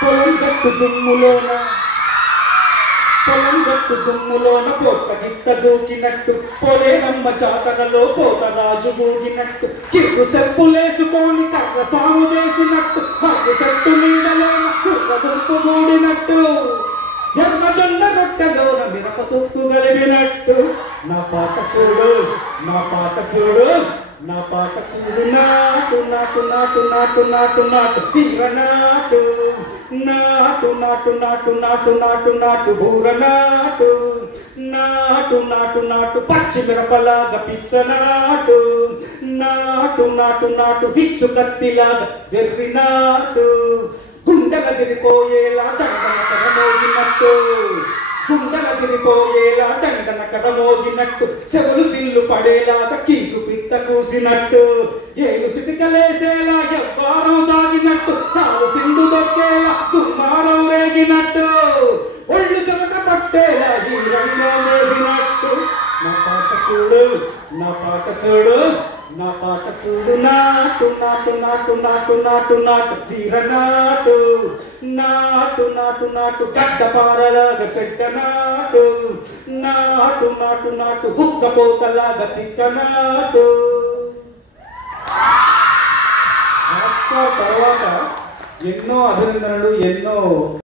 పొలం గట్టు దుమ్ములోన పోత గిత్త దూకినట్టు పొలేనమ్మ జాతరలో పోతరాజు దూకినట్టు కిరుకు చెప్పులేసుకొని కర్ర సాము చేసినట్టు మగ్గు చెట్టు నీడలోన కుర్ర దుంపు మూడినట్టు ఎర్రజొన్న రొట్టెలోన మిరప తొక్కు కలిపినట్టు నా పాట చూడు నాటు నాటు నాటు నాటు నాటు నాటు తీర నాటు నాటు నాటు నాటు నాటు నాటు నాటు బూర నాటు నాటు నాటు నాటు పచ్చి మిరపలాగా పిచ్చ నాటు నాటు నాటు నాటు పిచ్చు కత్తిలాగా వెర్రి నాటు గుండెల తిరిపోయేలా దండన కథమోగినట్టు చెవులు సిల్లు పడేలాగా కీసు పిట్ట కూసినట్టు ఏలు సిటికలేసేలా ఎవ్వారం సాగినట్టు తాను సిండు దొక్కేలా దుమ్మారం రేగినట్టు ఒళ్ళు చెమట పట్టేలా వీరంగా వేసినట్టు నా పాట చూడు నాటు నాటు నాటు నాటు నాటు నాటు తీర నాటు నాటు నాటు నాటు గడ్డ పారలాగా చెడ్డ నాటు నాటు నాటు నాటు బుక్క పోతలాగా తిక్క నాటు. తర్వాత ఎన్నో అభినందనలు ఎన్నో